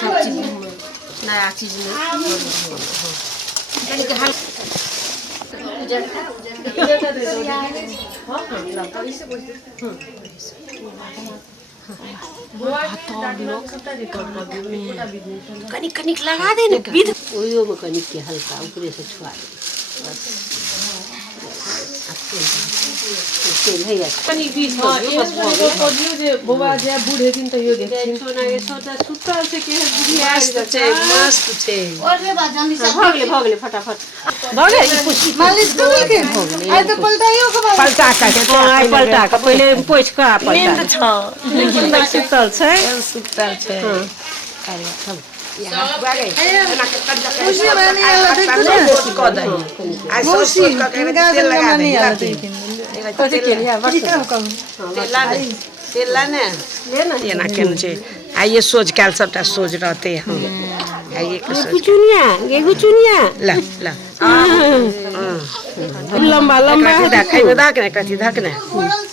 सब चीज नया चीज में कनिक कनिक लगा दे ना विध ओयो में कनिक के हल्का ऊपरे से छुआ दे बस तेल है या कनिक बीच में बस बोलियो जे बोबा जे बूढ़े दिन त यो देखिन सोना ये छोटा सुतल से के बुढ़िया मस्त छे ओरे बा जल्दी से भगले फटाफट भगे ई पुछी मालिश करे के भगले आ तो पलटाइयो के पलटा के पहिले पोछ का पलटा नींद छ लेकिन तक सुतल छे अरे सब मुझे मैंने आला देख तो को दही आ सोच का तेल लगा दे कथि के लिए तेल लाने लेना ये ना केन छे आ ये सोच काल सबटा सोच रहते हम आ ये गुचुनिया ला लंबा लंबा दाखै में कथि धकने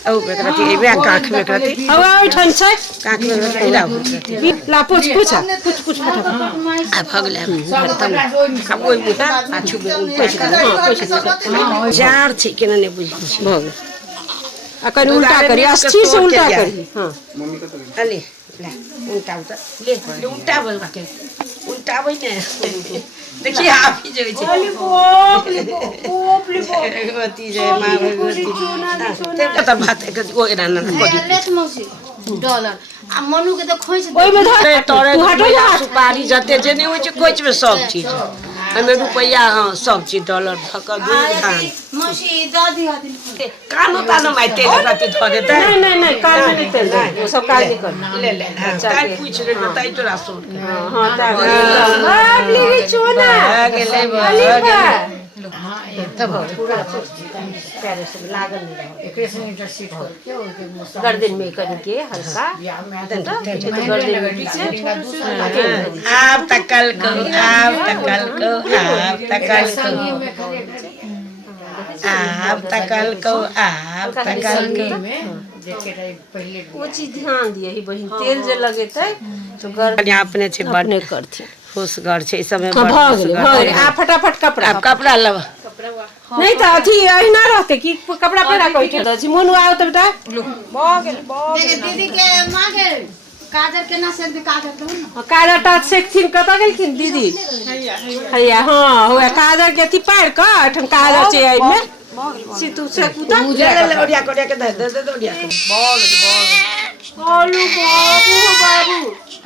औ कथि ए बे काख में कथि औ ठन छै काख में ला पोछ फटाफट आ भगले खब ओइ बुझा पाछू पोछ जार छै केना ने बुझी भग आ कनी उल्टा करी अस्सी से उल्टा करी हां मम्मी कत अले ले उल्टा ले उल्टा बोल के उल्टा बोल ने देखिए आप ही जो छै बाप ले भगवती जय मां भगवती त बात ओ एना न करी लेट मौसी डॉलर आ मनु के त खोइ छै ओइ में धरे तोरे सुपारी जते जे नै होय छै कोच में सब चीज हमें रुपया हां सब चीज डॉलर धक दूध धान मौसी दादी हाथी कानो तानो माय तेल कति धरे त नहीं कान में नहीं तेल वो सब काज नहीं कर ले काल पूछ रे बताई तोरा सोन हां ता भाग ले चोना गेले हां ये तब पूरा पैर से लागल नहीं रहो एकरे से इंटरसीट कर गर्दन में करके हल्का गर्दन में पीछे आप तकल को वो चीज ध्यान दिए ही बहिन तेल जे लगेते तो गर्दन अपने छे बने करथि खुशगर छे इस समय भाग आ फटाफट कपड़ा लव नहीं त अथी अहिना रहते कि कपड़ा पहिरा कोइ के छी मोनु आउ त बेटा दीदी के मां के काजर केना से काजर दो ना काजर ता सेकथिन कत गेलखिन दीदी हैया हां होया काजर के अथी पार क ठन काजर छे आई में सितु से कुता ओडिया के दे ओडिया बोलू बाबू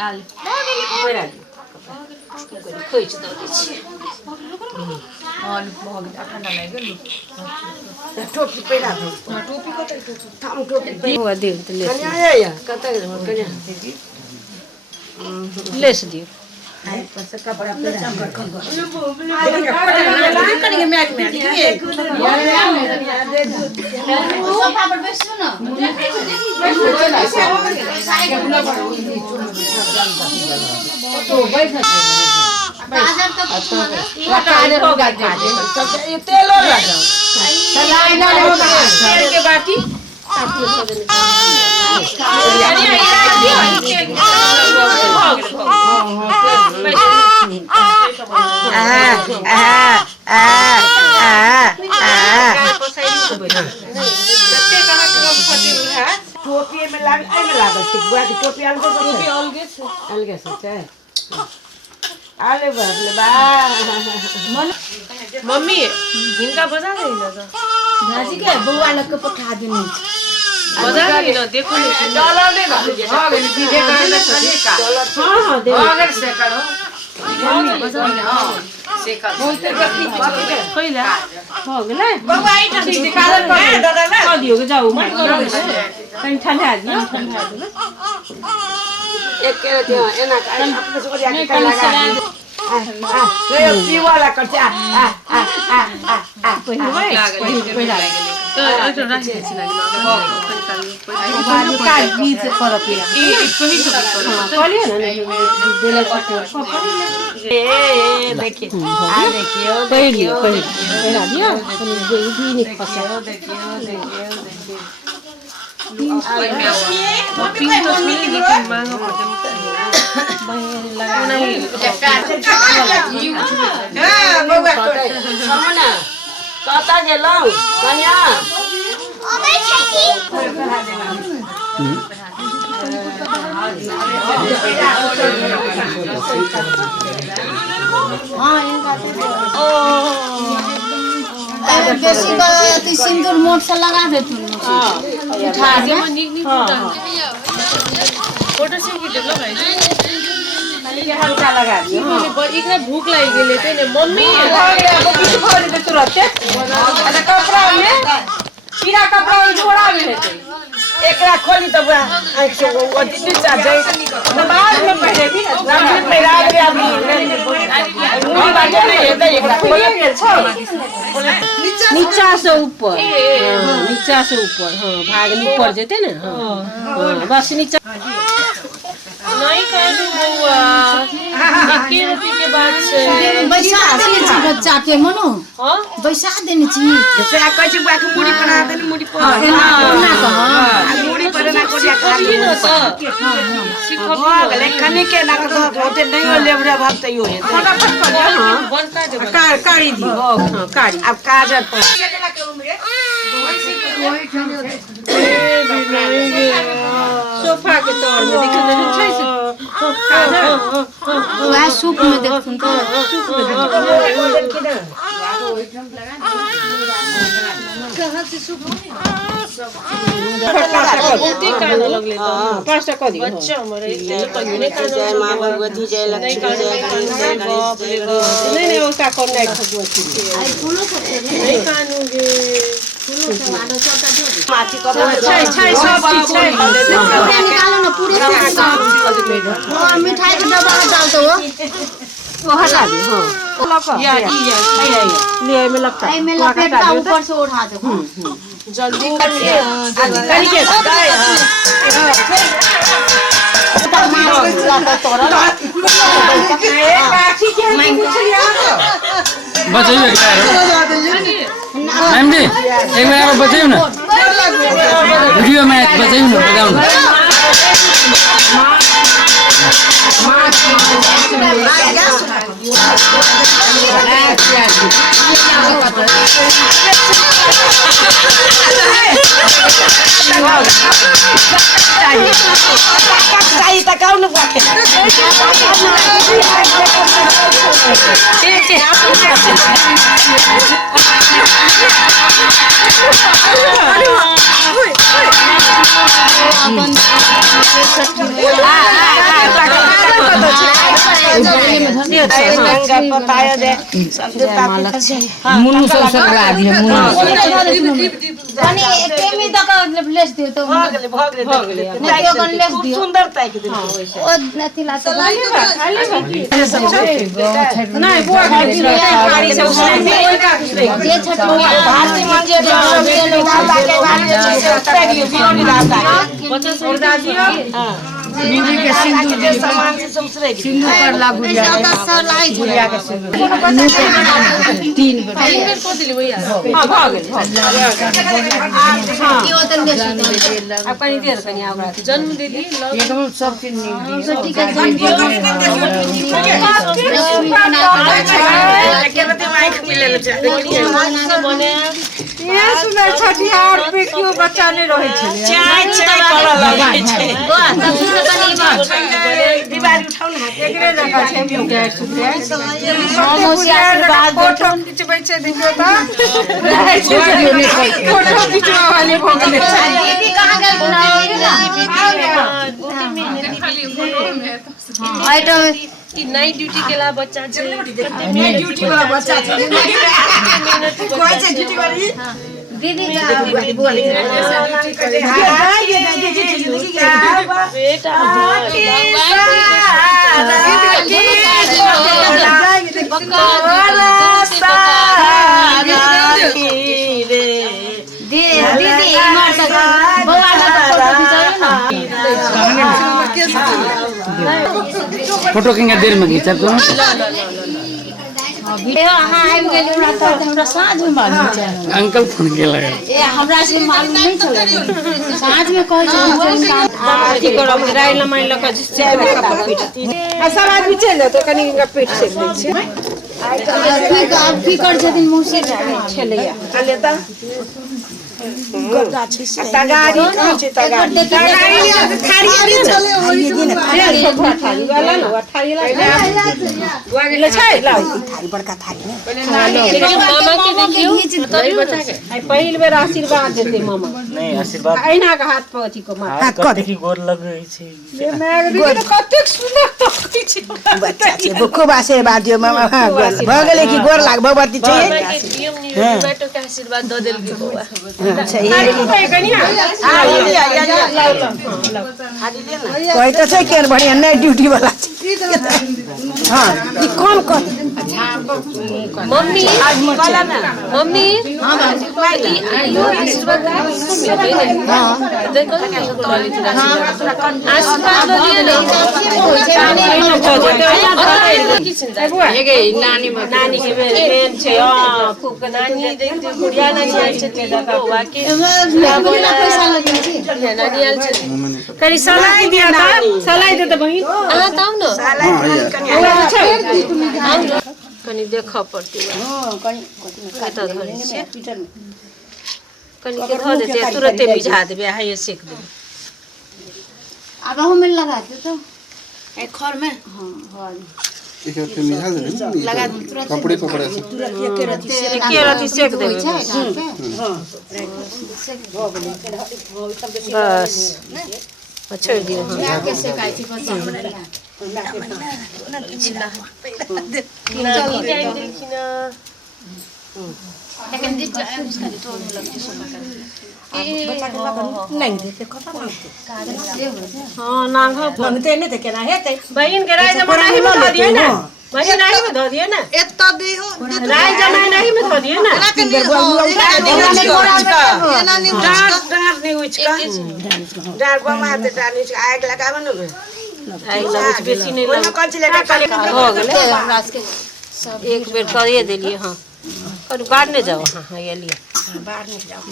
आल पहिरा खोइच दो छी और बहुत ठंडा लागे टोपी पहिरा दो टोपी कत थाम टोपी हुआ दे ले कन्या या कत कन्या दीदी लेस दियो बस कपड़ा पहिरा कनिए मैट में सोफा पर बैसो ना तो बैठ काजर तो काजर होगा सब ये तेल लगा सलाई ना होगा तेल के बाटी टोपी में लागल छै बुआ की टोपी अलगे छै अरे बाप रे बा मम्मी हिनका बजा दे ना तो झाजी के बउआ लग के पठा देनी बजा दे ना देखो डॉलर दे भाग गेल दीदी का डॉलर हां दे अगर से करो मम्मी बजा दे हां से कर बोलते रखी खोइला हो गेलै बउआ इटा काजल कर दियो के जाऊ मत करो कहीं ठंडा दियो एक के दियो एना अपने से ओरिया के लगा ले पी वाला कर आ पहिला तो तो राखी छी लागि का बीच पर पिया ई कोही तो कहलिए ना देले ए देखिए देखियो पहिला दियो भी नहीं फसे देखियो मम्मी को लेकिन मांगो कता गेलौ कन्या बेसी अति सिंदूर मोट से लगा दे तू उठा दे फोटो से खींच लो भाई हल्का लगा दियो इकरा भूख लागि गेले त ने मम्मी तुरंत कपड़ा में कीड़ा कपड़ा छोड़ा भी हेतै एकरा खोली त बुआ आंख से वो नीचा जाई बाद में पहले भी रात में पहिरा दे अभी मुंह बाटे नहीं हेतै एकरा खोली गेल छ नीचा से ऊपर हां भाग ऊपर जेते ने हां बस नीचा नहीं कर दू बउआ 1 रुपए के बाद से बैसा देने छी बच्चा के मनो हां बैसा देने छी से कहै छी बुआ के मुड़ी बना देनी मुड़ी पर ना कह मुड़ी पर ना कोडिया खा ली न त सिखो गेले कनी के ना तो होते नहीं हो लेबरा भात तइयो हे फटाफट कर हां बनता दे काड़ी दी हां काड़ी अब काजर पर सोफा के तौर में दिख दे छै से वह सूप में देखथुन तो सूप में कहां से सूप बहुते कान लगले त 5 टका दी बच्चा हमरे कहियो ने कान जय मां भगवती जय लक्ष्मी जय गणेश जय गणेश नहीं ओका कोन नहीं भगवती आई फूलो सकते नहीं कानूगे फूलो सब आना छोटा दे माटी को छै सब चीज छै निकालो ना पूरे हां मिठाई के डब्बा डाल दो वो हटा दे हां या ले में लगता आई में लपेटा ऊपर से उठा दो जल्दी तरीके बचाइए मैम जी एक मिनट आप बचाइए ना वीडियो में बचाइए ना बताऊँ चाहिए तक कौन बाके मुन्नू सब लगा दिए मुन्नू कनी केमी तक लेस दियो तो भागले नहीं तो कन लेस दियो सुंदर ताई के दिन ओ नथिला से नहीं बुआ गाड़ी से उसने जे छठो भारती मंजे माता के बारे में पेगी बियोनी लाता बच्चा से उड़ा दियो दीदी के सिंदूर के सामान से समसरे सिंदूर पर लागू जाए ज्यादा सर लाई गुड़िया के सिंदूर 3 फिंगर को दिली भैया हां भागल हां यो तन ले अब कहीं देर कहीं आगरा जन्म दीदी एकदम सब चीज ठीक है केवते माइक मिले ले बने ये सुनर छठिहार पे क्यों बच्चा नहीं रहे छे चाय चाय करल लगे छे दीवार उठाउ ना एकरे जगह छे गैस सुते फोटो खिचबै छे देखियो त फोटो खिचवा वाली भोगले दीदी कहां गई आई तो नाइट ड्यूटी के ला बच्चा छे ड्यूटी वाला बच्चा छे कोई छे ड्यूटी वाली दीदी का बेटा दीदी इमर तक बउआ का फोटो खिचाइए ना फोटो किंग देर में खींचा तो अहाँ आबि गेली हमरा त हमरा साँझ में मालूम चल अंकल फोन केला ए हमरा से मालूम नहीं चल साँझ में कहै छै की करब राइ लमाइ ल के जिस चाय में कप पीट सब आदमी चल जातो कनी पेट से लै छै अब की कर छथिन मुंह से छलैया चले त गड्ढा छै से तगारी कहाँ छै तगारी तगारी थारी आबि चले ओइ दिन थारी वाला न थारी ला ले छै ला थारी बड़का थारी ने मामा के देखियो तरी बता के आई पहिल बेर आशीर्वाद देते मामा नहीं आशीर्वाद ऐना के हाथ पर अथी को मार हाथ कथि गोर लगै छै ये मैं देखि कतेक सुन्दर तकै छै बच्चा छै खूब आशीर्वाद दियो मामा भ गेलै कि गोर लाग भगवती छै बेटो के आशीर्वाद द देल के बौआ कोई तो छै केर बढ़िया नहीं ड्यूटी वाला हां ई कौन कर मम्मी मम्मी हां बाजी आयो आशीर्वाद हां देखो आशीर्वाद दिए नानी के बेन छै खूब के नानी देख गुड़िया नानी आइ छै बौआ के पैसा लगे छै नानी आइल छै कनी सलाई दिया त सलाई दे त बहिन अहाँ ताउ न सलाई कनी देख पड़ती हां कनी कत धरै छै कनी के धऽ देते तुरंते बिझा देबे हाय सेक दे अब हम में लगा दे तो एक खर में हां हां एक पे मिला दे लगा दे तुरंत कपड़े पकड़े से तुरंत के रति सेक देबे हां बस छोड़ दियो हां कैसे काई थी बस लेकिन दिस उसका तो लगती सोमा नहीं देते खतम हां नांग बनते नहीं त केना हेतै बहिन के राय जमा नहीं में धऽ दिए ना बहिन नहीं में धऽ दिए ना एत्ता देहो राय जमा नहीं में धऽ दिए ना डार नहीं उचका डार बमा ते डाली आग लगाब न आग लगा बेसी नहीं लगा कौन चले हो गेले हमरा के सब एक बेर करिए देलिए हां और बाहर नहीं जाओ हां ये लिए बाहर नहीं जाओ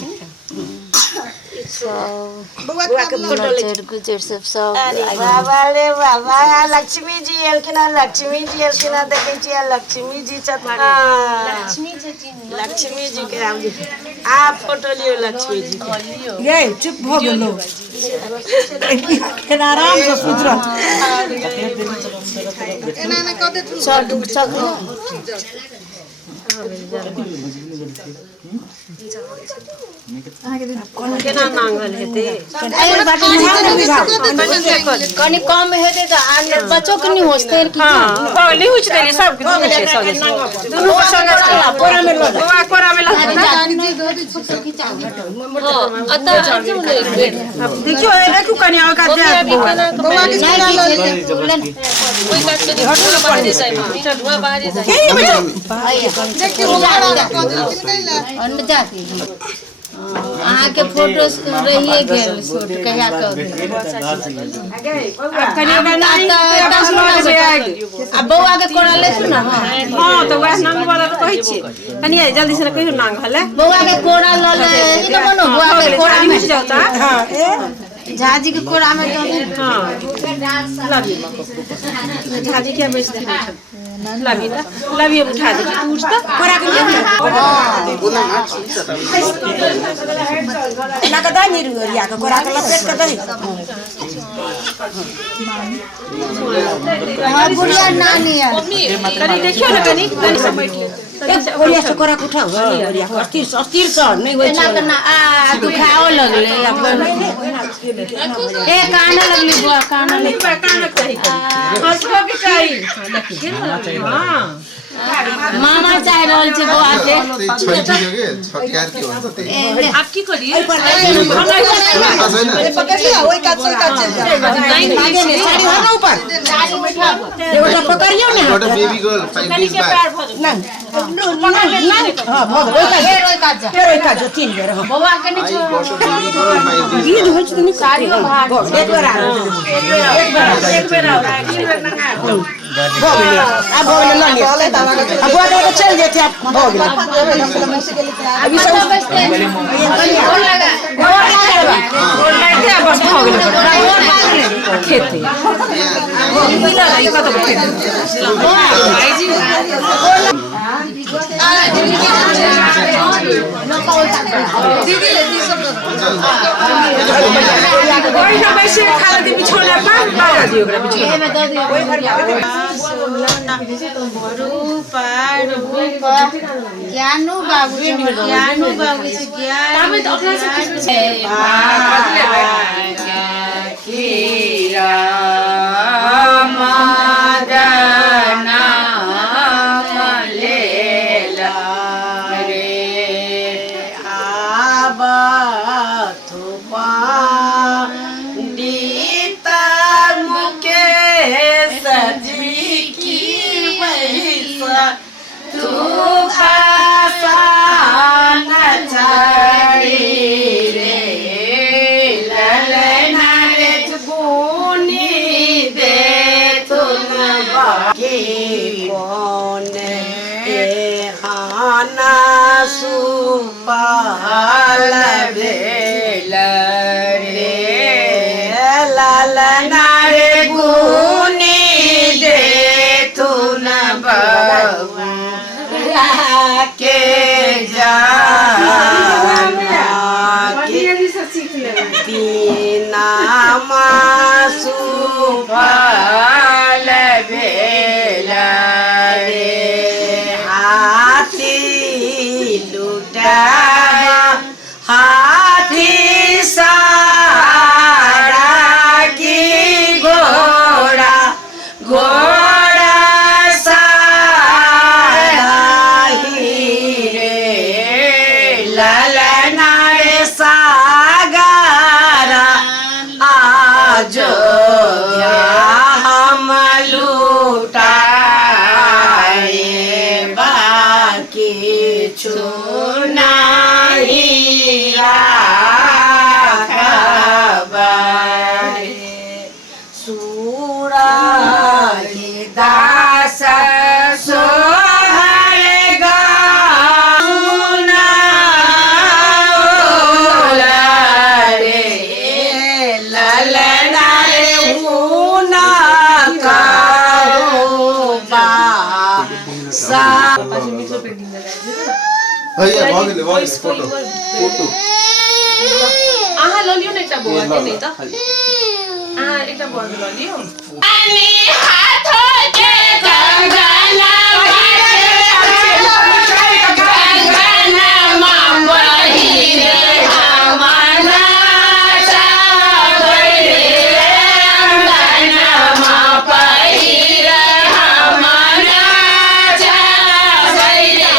बउआ के फोटो ले गुजर सब अरे बाबा रे बाबा लक्ष्मी जी एलखिना देखै छियै लक्ष्मी जी छथिन लक्ष्मी जी के राम जी आ फोटो लियो लक्ष्मी जी ये चुप भ गेलो केना आराम से सुतरा एना न कदे केना मांगल हेते कनी कम हेते त बच्चों के नहीं होस्ते की हां पहले उच देली सब के दुनु के संगे दुनु के संगे कोरा में लगा कोरा में लगा हां अता अब देखियो ए देखो कनी और का दे बउआ के छोरा ल कोई काट के हटो बाहर जाए चल वहां बाहर जाए देखियो बउआ कदे कितै ला अन्न जाती अहाँ के फोटो रहिए गेल शूट कहिया कर कनी बनाई अब बौआ के कोड़ा ले छु ना हां तो वह नांग वाला तो कहै छी कनी जल्दी से कहियो नांग हले बौआ के कोड़ा ल ले ई तो बनो बौआ के कोड़ा में जाता हां झाजी के कोड़ा में तो हां झाजी के बेच दे लवी उठा दे तू उठ तो कोरा के ना का दानी रुरिया के कोरा के लपेट के दही हां बुढ़िया नानी है कनी देखियो ना कनी सब बैठ ले ओरिया से कोरा के उठाओ ओरिया अस्थिर से नहीं होय ना करना आ दुखाओ लगले ए काने लगली बुआ काने नहीं कानक चाहिए हंसबो के चाहिए हां मामा चाह रहल छै बुआ के छठियार की होते आप की करिए पकड़िया ओई का चल आगे में साड़ी होगा ऊपर साड़ी बैठा एगोटा पकड़ियो ना Got a baby girl 5 days back. नहीं हां भग रोई का जा तेरे का जो 3 बेर हां बुआ के I नहीं got a baby girl 5 days ये होय छ नहीं साड़ियो भाग एक बेर एक बेर आओ एक बेर नंगा भोगले अब भोगले ल लियो अब बुआ के चल जेथे अब भोगले अभी सब बस भोगले खेती ज्ञानु बाबु ज्ञानु बाबु सुपाल बेल रे लालना रे गुनी दे तुन बाबू के जाना दीना सुपाल बेल रे हाथी सारा की घोड़ा घोड़ा सारा हीरे ललना रे सागरा आजो हम लूटाए बाकी चुना सूरा दास सोहरेगा रे ललना रे हुना का भैया भगले फोटो फोटो आहा ललियो न एकटा बुवा के नै त आहा एकटा बुवा ललियो अनि हाथो के गगना गगना मा बहिरे हमना सागरे गगना मा बहिरे हमना सागरे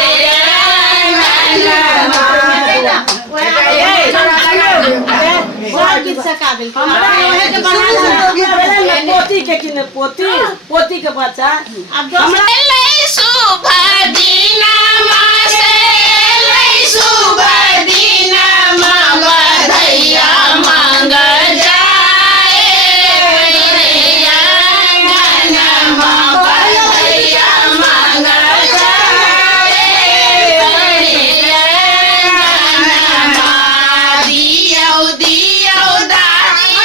पोती के किने पोती पोती के बच्चा हमरा शुभ दिना से शुभ दिना बधैया मांग जाए बधैया मांग जाए दियो दियो दानी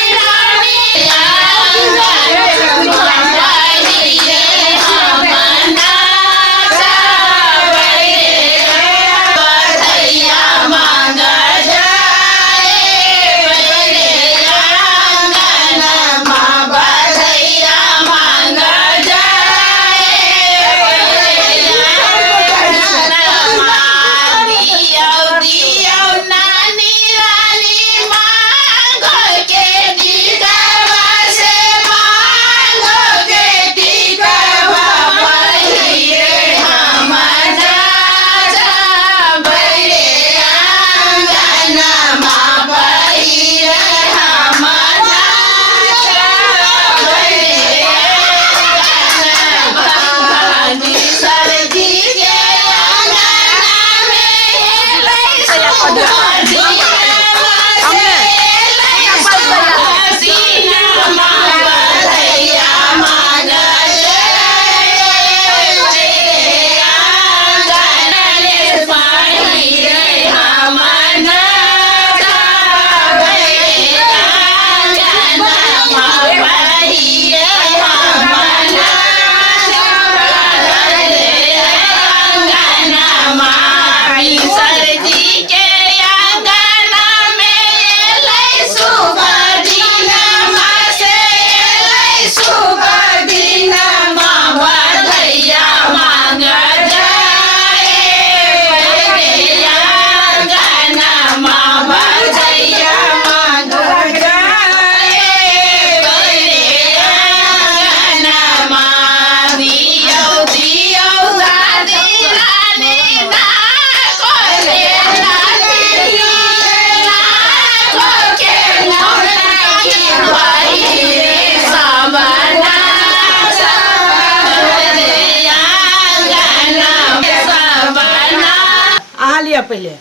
लिया पहले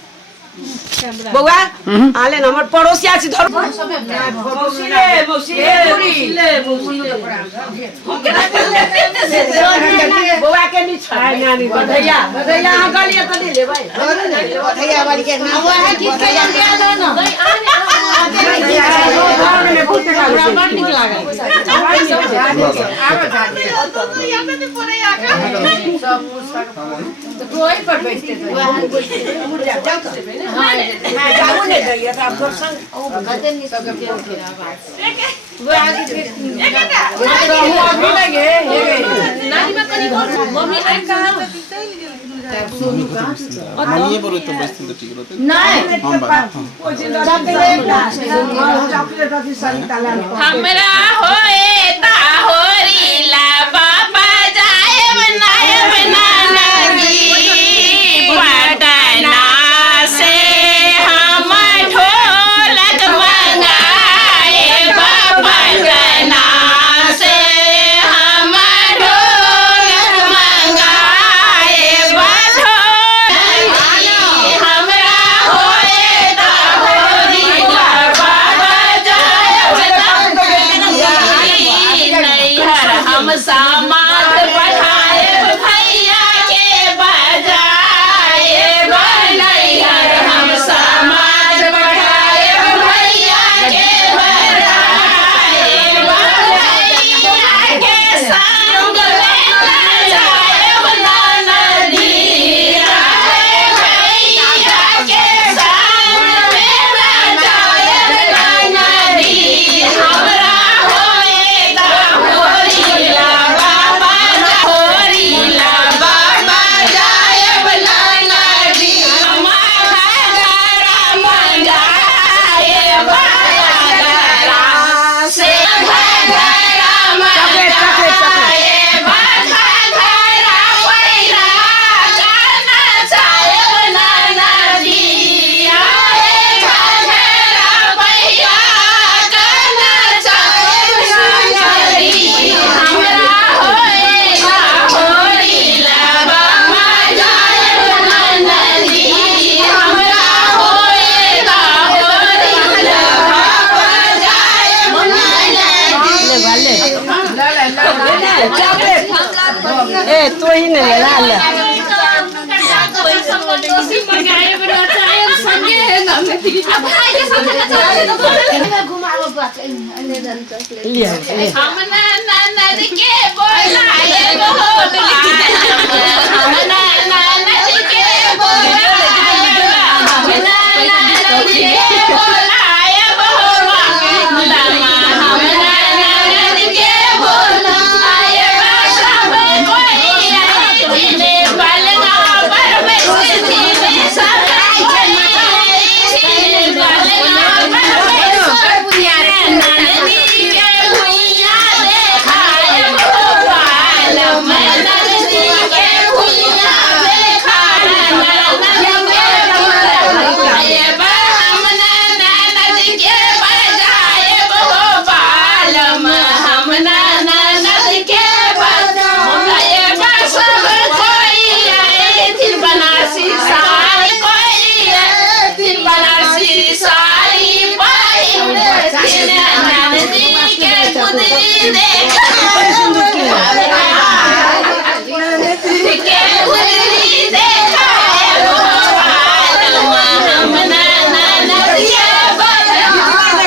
बउआ आले न हमर पड़ोसिया छी धर मौसी ले बउआ के नी छाय नानी बधैया हां गलिए त ले ले भाई बधैया वाली के नाम वो है किस के जल्दी आ जाओ ना में बहुत बड़ निक लागल तो कोई पर बैठते तो मैं जाऊ ने गई त आप दर्शन कहते नहीं सब के आवाज वो आगे अभी लगे नानी में कनी मम्मी आई कहां ये पर तो बस तो ठीक रहते नहीं चॉकलेट अथी सारी ताला हमरा होए ता होरीला बाबा जाए बनाए बनाना दी पटना से हम ढोलक मंगाए बाबा पटना से हम ढोलक मंगाए हमरा होए ता होरीला बाबा जाए नैहर हम सामान पढ़ाए भैया के बजाए नैहर हम सामान पढ़ाए भैया के बजाए भैया के संग लेकर जाए नदी भैया के संग में जाए नदी हमरा होएगा होरीला बाबा जाए नदी हमारा गरा मंगाए बागरा से घरा मंगाए बागरा पैरा जाना चाहे नदी आए घरा पैरा जाना चाहे नदी हमरा होएगा होरीला बाबा जाए नदी हमरा होएगा होरीला बाबा जाए ए तो ही ने ला ले कोई संतोषी मंगाए बना चाहे संगे है ना अब भाई के साथ चाहे तो घुमाओ बात अन्य जन चॉकलेट लिया हम ननद के बोलाए बहुत हम ननद के बोलाए हम ननद के बोलाए बहुत हम ननद के बोलाए सब कोई जिने पलना पर बैठी में सब पलना पर बैठी ननदी के भुइया देखाए भोपाल में ननदी के भुइया देखाए ननदी के भुइया हम ननद के बजाए भोपाल में हम ननद के बजाए सब कोई आए दिन बनासी सारी कोई दिन बनासी सारी पाई ननदी के कुदरी देखा के कुदरी देखा भोपाल हम ननद के बजाए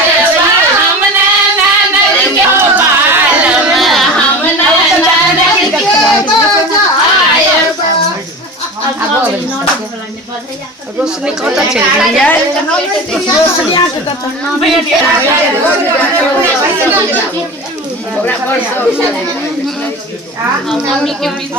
हम ननद के भोपाल हम ननद के बजाए रोशनी कत चल गई रोशनिया के कत मम्मी के बीच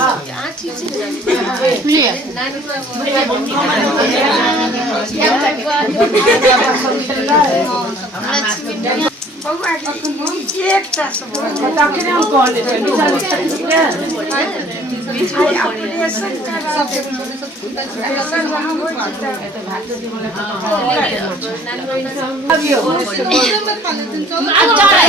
एकटा सब तखने हम कहले ऑपरेशन करा